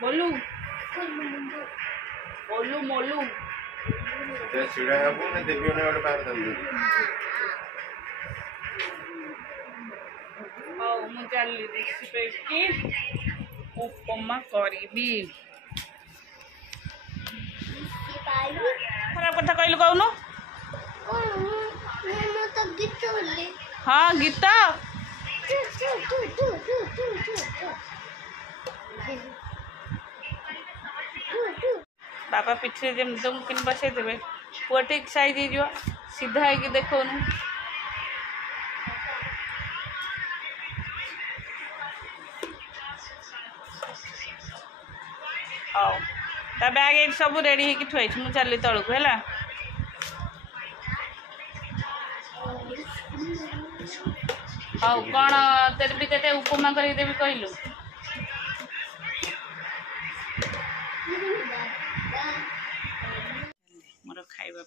बोलू बोलू मोलू छिड़ा हबो ने देबियो ने गोटे बाहर दंदु हाउ मु चली रेसिपी की उपमा करीबी खराब कथा कहलु कहनु हाँ गीत बापा पिछले जमी तुम कि बसई देवे पुआ ठीक साइज हो सीधा है देखौनु हाँ ता बैग ये सब रेडी होगी थुआई मु चली तलू है हाँ कौन तेरे भी तेरे उपमा करदेवी कहलु मोर खाइबा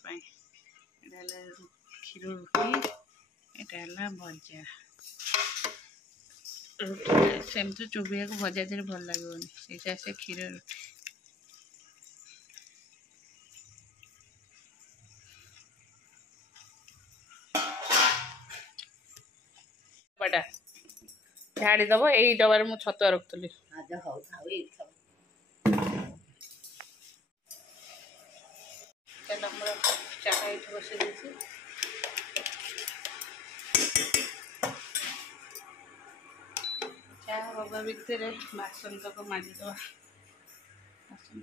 क्षीर रुटी यहाँ भजा रुटी सेमती चोबिया को भजा दे भल लगे से क्षीर रुटी बड़ा झाड़ी दब यही डबार मु छतुआ रखुली चाह ये बस चाह हवा भितर बासन तक माजिद बासन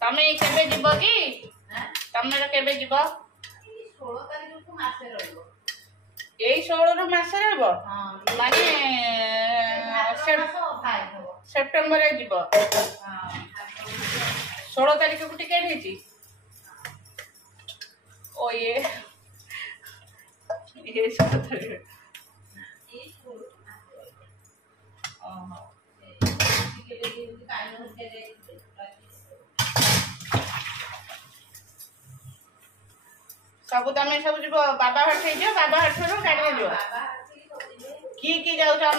तमे केबे जीव कि तमे केबे जीव 16 तारिख को मासे रहबो एई 16 रो मासे रहबो माने सेप्टेम्बर रे जीव 16 तारिख को टिकट हेची ओ ये 16 तारिख सब तमें सब जीव बाबा हाट हो बाबा हाट गाड़ी में किए जाऊँ आम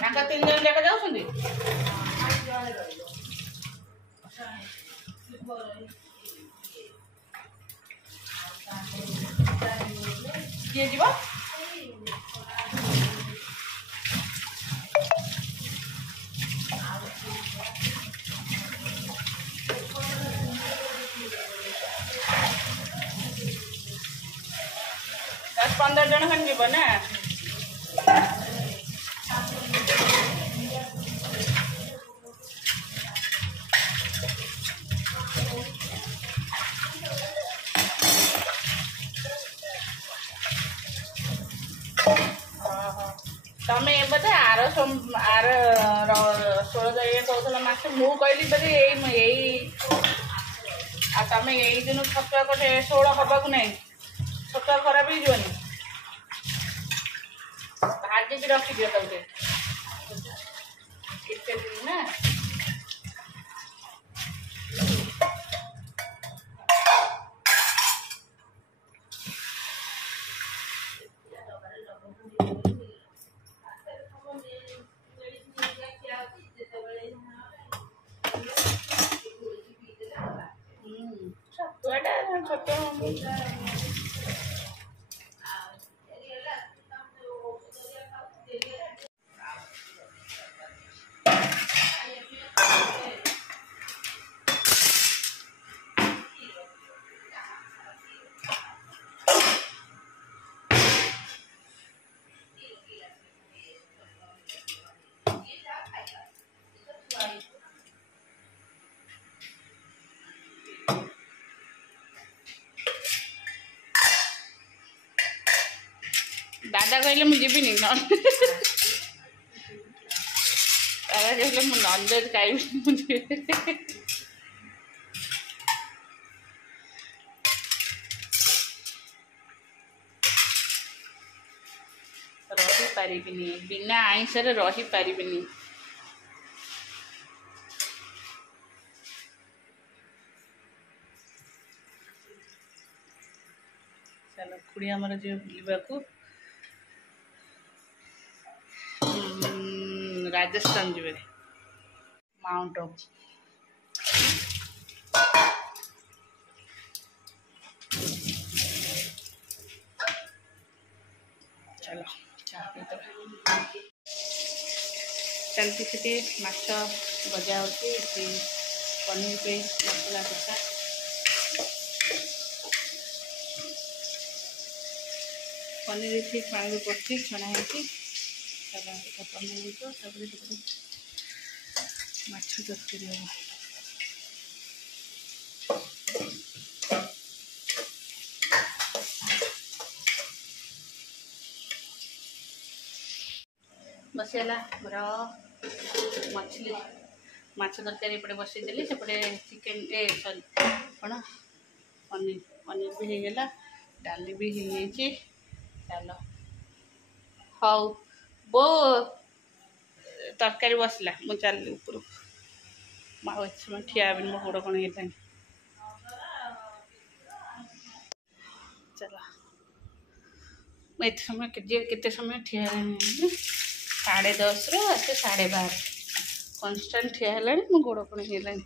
गाँव तीन जन जाक जाऊँ किए जीव 10-15 जन खन जीव ना तमें बोधे आर 16 तारीख कहला मास मु कहली बोधे यही तमें यही दिन छतुआ कटे 16 हवा नहीं छतुआ खराब हो भाजी रखी दियो तब ना तारा कहले मुझे भी नहीं तारा कहले मु नॉनवेज खाइबी मुझे रही पारिबिनी बिना आइंसरे रही पारिबिनी चलो खुड़ी आमर जो बुलवा राजस्थान जी माउंट आबू चलो चाह पीते चलती से माछ भजा होती पनीर पे मसला कषा पनीर ठीक पानी पड़ी छଣା होती पनीर माछ तरकारी हम बसला मोर मछली माछ तरकारी एपटे बसईदेली सेपटे चिकेन ए सॉरी कौन पनीर पनीर भी होगला डाली भी हो चलो हाउ बो तरकारी बसला मु चल ऊपर माँ समय ठिया मो गोड़ कौन है चलो एत समय केते समय ठिया 10:30 रू आसे 12:30 कन्स्टाट ठिया है मो गोड़ कौन है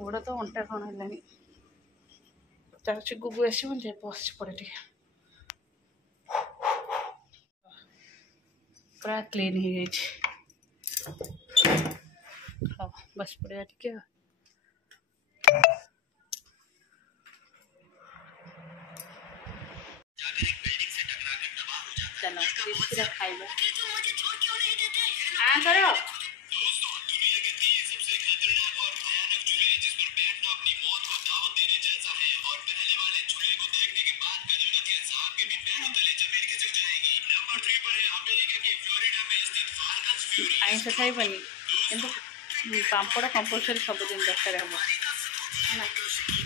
गोड़ तो अंटा कौन है चाहे गुगु आस बस पड़े पूरा क्लीन हो गई हाँ बस पड़ा टे चलो खाइबा हाँ करो आइंस खाइबनी किंतु पापड़ कंपलसरी सबुदिन दरकार हम है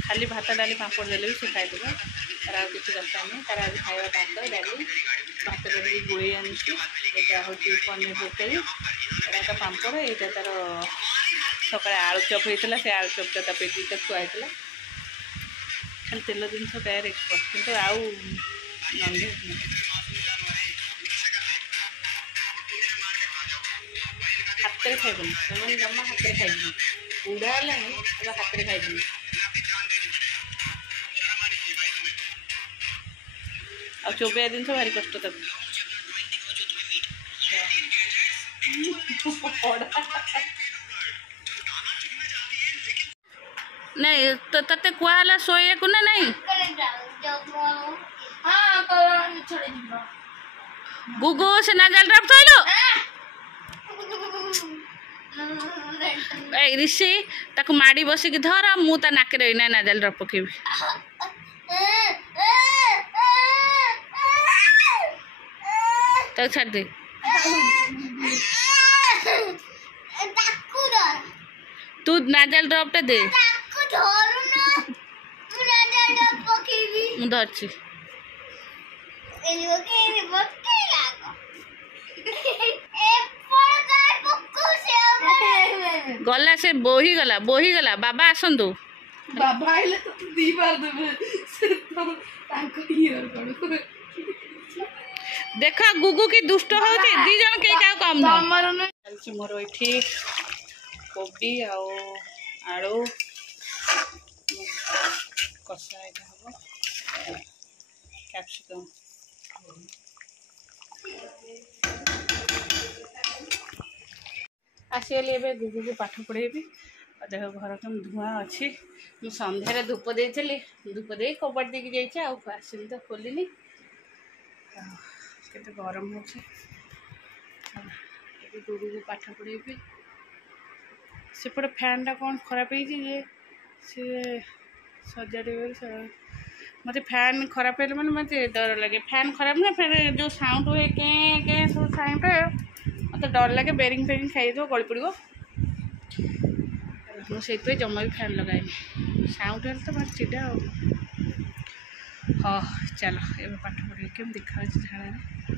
खाली भात डाली पापड़ देले भी से खाईदेव तार आ कि दरकार नहीं तार आज खाଇବା भात डाली भात डाली गोई आनी हूँ पनीर तरकारी एटा तो पापड़ यहाँ तार सका आलू चप होता से आलू चपटा पे दुटा खुआई खाली तेल जिनस तैयार एक्सपर्ट किंतु आउ नॉनवेज हाथ में खाइबनी मैंने जमा हाथ में खाइबनी बुढ़ा है हाथ में खाइबनी आ चोबे जिनस भारी कष्ट तक नहीं तो तते कहला सोए को ना नहीं गुगु से नाजल ड्रॉप थोइलो ए ऋषि ताको माड़ी बसिक धर मु ता नाके रही ना नाजल ड्रॉप पकेबी तो छाड़ दे तू नाजल ड्रॉप टा दे धरছি गला से बोही गला बाबा आसंतु बाबा आइले तो दी बार देबे से तो ताको हियर करू देखा गुगु की दुष्ट होती दी जन के का कम न हमर न चलची मोर एठी कोबी आउ आलू कसा है हबो कैप्सिकम आसीगली ए गुगु को पाठ पढ़ेबी देख घर कम धुआं अच्छी मुझे सन्धार धूप देली धूप दे कबाट देकी जाइए आसिली तो खोलिनी केते गरम हो गुगु को पाठ पढ़ेबी सेपटे फैन टा कौन खराब हो सजाड़ मत फैन खराब है मैंने मत डर लगे फैन खराब ना फिर जो साउंड हुए के सब साउंड मत डर लगे बेरिंग फेरिंग खाई गली पड़ो मुझे जमा भी फैन लगाएनि साउंड है तो भारी चिड़ा हाँ चलो ये पाठ पढ़े केम देखा झाड़ा